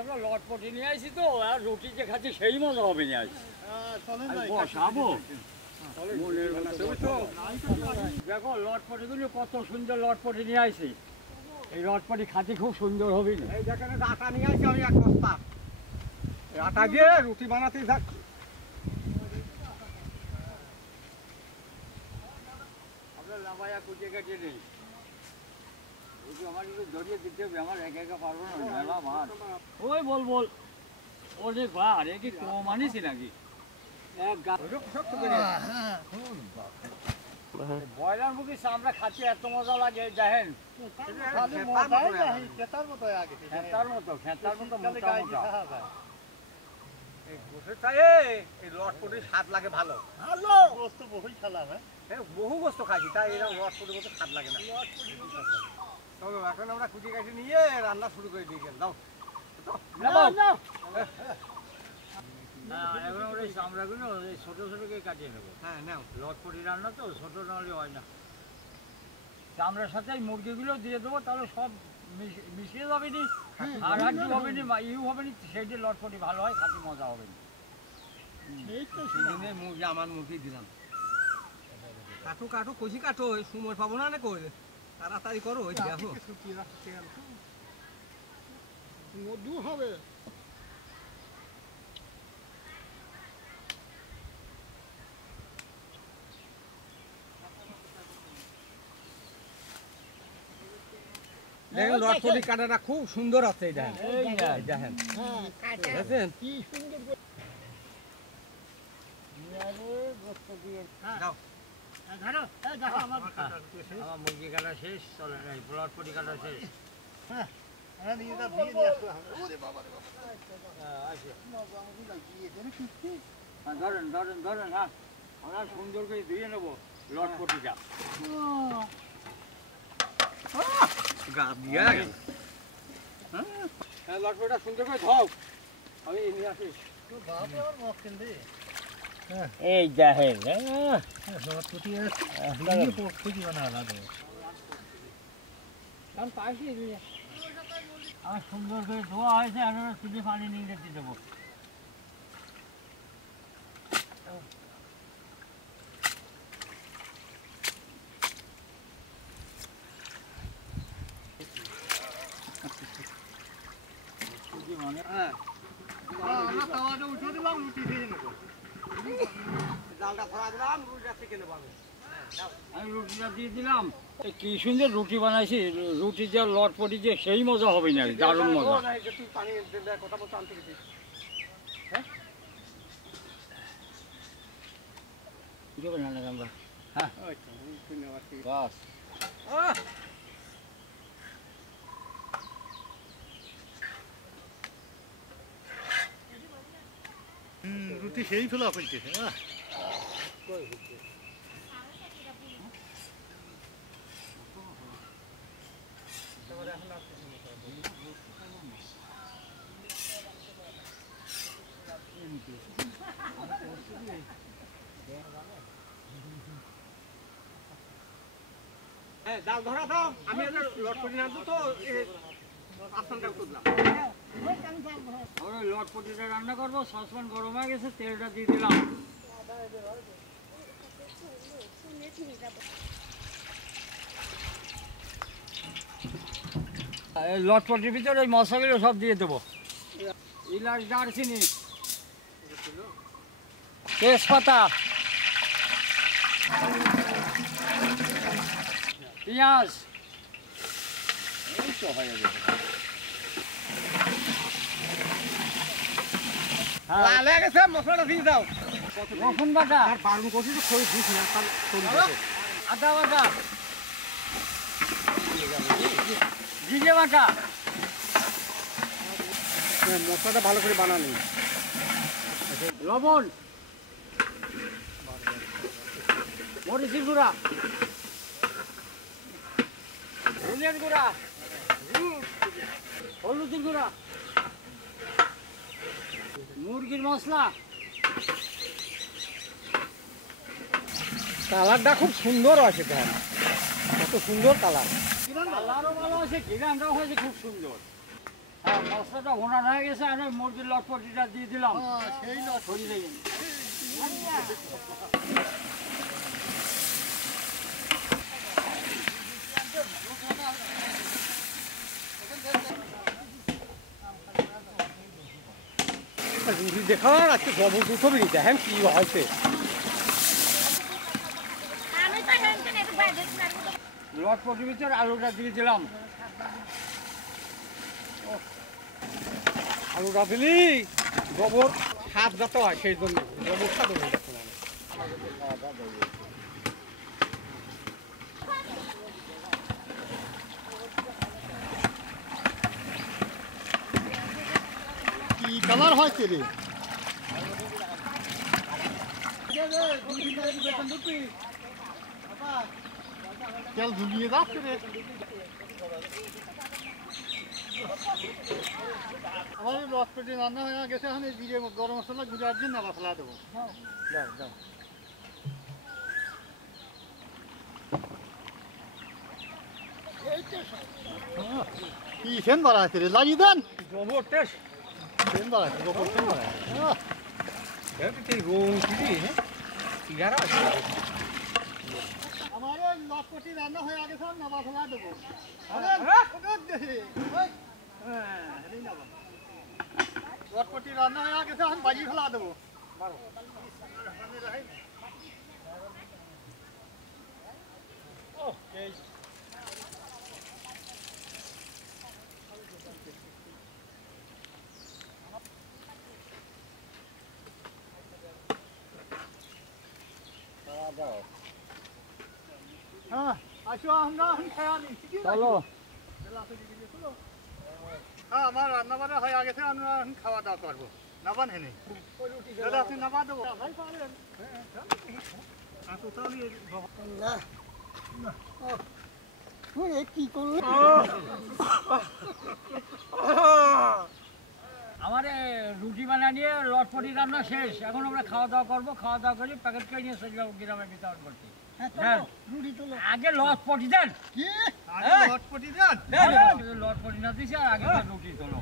আমরা লটপটি নিয়ে আসি তো, আর রুটি যে খাচ্ছি সেই মজা হবে নিয়ে আসি। বসাবো দেখো লটপটিগুলো কত সুন্দর লটপটি নিয়ে আসি। এই লটপটি খাতে খুব সুন্দর হবে না। এই যেখানে আটা নিয়ে আসি আমি এক বস্তা, আটা দিয়ে রুটি বানাতে থাক। আমরা লাভাইয়া কুচিয়ে কাটিয়ে নেই, আমার একটু জড়িয়ে দিতে হবে, আমার একা একা পারবো না, মেলা ভাত। ওই বল অনেক ভাত, এ কি কম আনিছি নাকি? ব্রয়লার মুরগির চামড়া খাচ্ছি এত মজা লাগে দেখেন, খেতার মতো লটপটির স্বাদ লাগে ভালো, বহু গোস্ত খাইছি, তাই এরকম লটপটির মতো স্বাদ লাগে না। তবে এখন আমরা কুচি কাটি নিয়ে রান্না শুরু করে দিয়ে গেলাম। চামড়াগুলো ছোট ছোট করে কাটিয়ে নেবো। হ্যাঁ নাও, লটপটি রান্না তো ছোট নাহলে হয় না। চামড়ার সাথে মুরগিগুলো দিয়ে দেবো, তাহলে সব মিশিয়ে যাবে নি, আর হাড্ডি হবে নি, ইউ হবে নি, সেইটি লটপটি ভালো হয়, খাতে মজা হবে না। মুরগি আমার মুরগি দিলাম, কাটো কাটো কচি কাটো, সময় পাবো না না করে, তাড়াতাড়ি করো। ওই দেখো মধু হবে। দেখেন লটপটি কাটাটা খুব সুন্দর আছে, দেখেন দেখেন দেখেন কি সুন্দর। আমার মুরগি কাটা শেষ, চলে লটপটি কাটা শেষ। ধরেন ধরেন ধরেন, হ্যাঁ আমরা সুন্দর করে ধুয়ে নেবো লটপটিটা। লটপটিটা সুন্দর করে ধোও, আমি নিয়ে আসি। এই দেখেন আমার সুন্দর করে ধোয়া হয়েছে, এখন শুধু পানি নিয়ে যেতে দেবো। আমি রুটিটা দিয়ে দিলাম, কি সুন্দর রুটি বানাইছি, রুটি যে লটপটি যে সেই মজা হবে না, দারুণ মজা। রুটি সেই ফেলা ফেলছে। জাল ধরা দাও, আমি লটপটি না তো আসনটা তুললাম। লটপটিটা রান্না করবো, সসপ্যান গরম হয়ে গেছে, তেলটা দিয়ে দিলাম। লটপটির ভিতরে ওই মশলাগুলো সব দিয়ে দেবো, ইলাচ, দারচিনি, তেজপাতা, পেঁয়াজ, এই তো হয়ে গেছে। মশলাটা দিয়ে দাও, রসুন বাটা, আর বারণ করছি তো খড়ি দিস না, আদা বাটা, জিরে বাটা, মশলাটা ভালো করে বানানি, লবণ, মরিচের গুঁড়া, ধনিয়ার গুঁড়া, হলুদের গুঁড়া, মুরগির মশলা। কালারটা খুব সুন্দর আছে, কত সুন্দর কালার। কালারও ভালো আছে, ঘিরানটাও হয়েছে খুব সুন্দর। মশলাটা ঘোরানো হয়ে গেছে, আমি মুরগির লটপটিটা দিয়ে দিলাম। সেই ছড়িয়ে দিন। রুটি দেখার আজকে গোবর দুটোবি দেখেন কি হয়েছে। লটপটির ভিতর আলুটা দিয়ে দিলাম। আলুটা দিলি গোবর স্বাদ যাতে হয় সেই জন্য গোবরটা দেবো। কি কালার হয়েছে রে? তেল ঝুলিয়ে যাচ্ছে রে। আমার লটপটি রান্না হয়ে গেছে, এখন জিরে গরম মশলা গুঁড়ার দিন নাবা ফেলা দেবো। দাও দাও। কি সেন বাড়া আছে রে, লাগিয়ে দেন। গোবর টেস্ট সেন বাড়া আছে, গোবর সেন বাড়া আছে। রং দিদি হ্যাঁ ইয়ারা আছে। আমার ওই লটপটি রান্না হয়ে গেছে, এখন নাবা ফেলা দেবো। লটপটি রান্না হয়ে গেছে, এখন বাজি ফেলা দেবো। হ্যাঁ, আসো আমরা এখন খেয়া নিই। চলো। হ্যাঁ, আমার রান্না বান্না হয়ে গেছে, আমরা এখন খাওয়া দাওয়া করবো। নাবান হেনে দাদা, আপনি নাবা দেবো। ভাই পারেন। কি করলে? আমার রুটি বানিয়ে নিয়ে লটপটি রান্না শেষ। এখন আমরা খাওয়া দাওয়া করবো, খাওয়া দাওয়া করে প্যাকেট করে নিয়ে চলে যাবো গ্রামে বিতরণ করতে। দেন। আগে লটপটি দেন। কি? আগে লটপটি দেন। লটপটি না দিছি, আর আগে তো রুটি তোলো।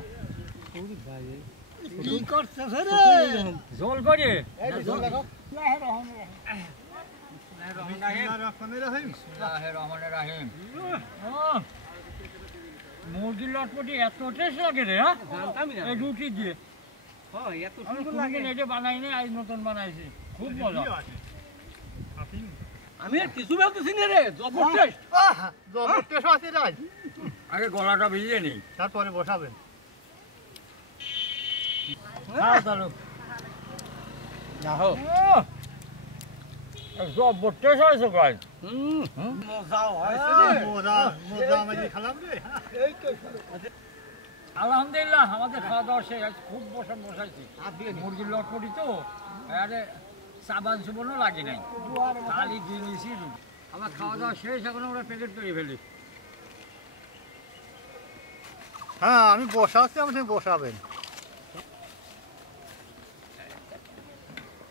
কি করছে রে? ঝোল করে রহমানের রাহিম। মুরগির লটপটি এত টেস্ট লাগে রে, হ্যাঁ? এই রুটি দিয়ে এত আমি সুন্দর লাগে। কোনোদিন এটা বানাই নাই, আজ নতুন বানাইছি, খুব মজা। আমি আর কিছু বলতেছি না রে, জবর টেস্ট। জবর টেস্ট আছে রে। আগে গলাটা ভিজিয়ে নিই, তারপরে বসাবেন। খাও তাহলে। যাও। জবর টেস্ট হয়েছে গাই। মজাও হয়েছে মোজা রে। মোজা আমি খালাম রে। আলহামদুলিল্লাহ, আমাদের খাওয়া দাওয়া শেষ। আজ খুব বসাইছি। মুরগির লটপটি তো আরে সাবান সুবনও লাগে নাই, খালি দিয়ে নিয়েছি রুটি। আমার খাওয়া দাওয়া শেষ, এখন আমরা প্যাকেট করে ফেলি। হ্যাঁ, আমি বসাচ্ছি, আপনি বসাবেন।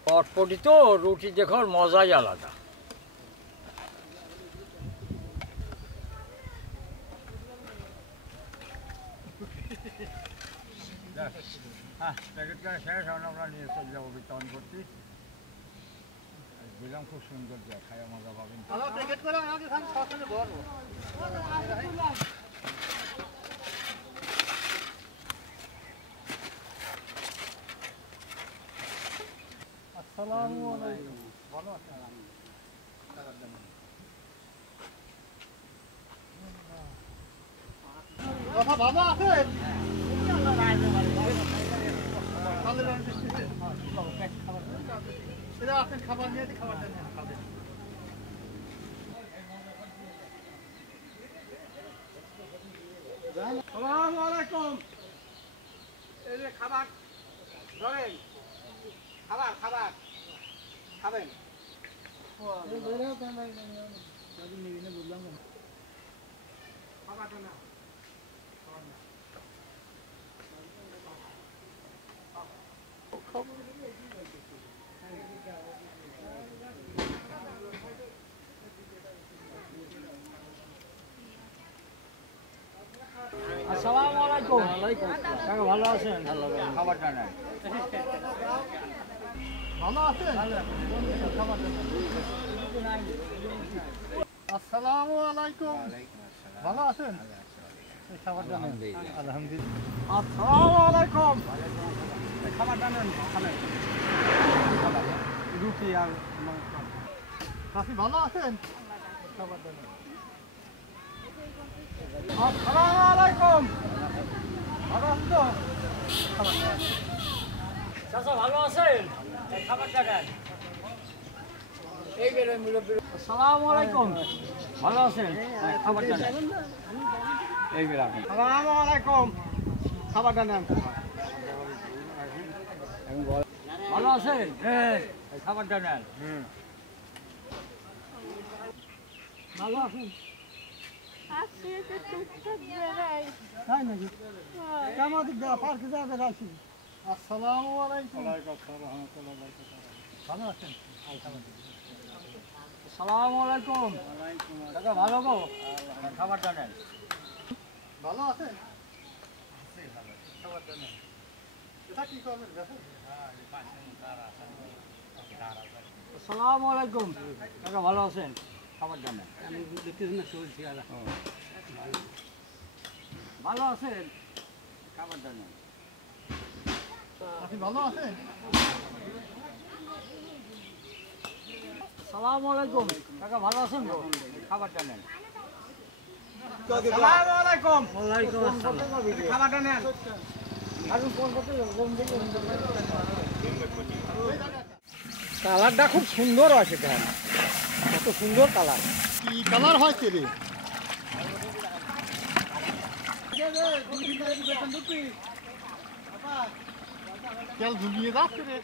লটপটি তো রুটি দেখার মজাই আলাদা। হ্যাঁ, প্যাকেট করে শেষ, এখন আমরা নিয়ে চলে যাবো বিতরণ করতে। দিলাম, খুব সুন্দর যায়, খাওয়া মজা পাবেন। আমার প্যাকেট করে আমাকে খান, সকালে বলবো। আসসালামু আলাইকুম। ভালো আছেন? কথা ভালো আছে? সেটা আপনি খাবার নিয়ে খাবার দেন, খাবেন। আসসালামু আলাইকুম। এই যে খাবার ধরেন, খাবার খাবার খাবেন। খাবারটা না। আসসালামু আলাইকুম। কাকা ভালো আছেন? খাবারটা নেন। ভালো আছেন? আসসালামু আলাইকুম। ভালো আছেন? এই খাবারটা নেন। আলহামদুলিল্লাহ। আসসালামু আলাইকুম খাবারটা নেন খাবেন রুটি আর মাংস কাশি ভালো আছেন? খাবারটা নেন। আসসালামু আলাইকুম ভালো আছেন তো চাচা ভালো আছেন? এই খাবারটা নেন। এই গেলেন মুরব্বী। আসসালামু আলাইকুম। ভালো আছেন? এই খাবারটা নেন। এই গেলাম। আসসালামু আলাইকুম খাবারটা নেন ভালো আছেন? হ্যাঁ, এই খাবারটা নেন। ভালো আছেন আজকে তো টুকটাক বেড়াই তাই নাকি কেমন পার্কে যাবে রাখি আসসালামু আলাইকুম। ভালো আছেন? আসসালামু আলাইকুম। কাকা ভালো গো? খাবারটা নেন। ভালো আছেন? খাবারটা নেন। এটা কি করবেন দেখেন? আসসালামু আলাইকুম। কাকা ভালো আছেন? খাবারটা নেন। আমি দেখতেছি না চলছি আর ভালো আছেন? খাবারটা নেন। আপনি ভালো আছেন? আসসালামু আলাইকুম। কাকা ভালো আছেন গো? খাবারটা নেন। আসসালামু আলাইকুম খাবারটা নেন কালারটা খুব সুন্দর আছে দেখেন কত সুন্দর কালার কি কালার হয়েছে রে? তেল ঝুলিয়ে যাচ্ছে রে।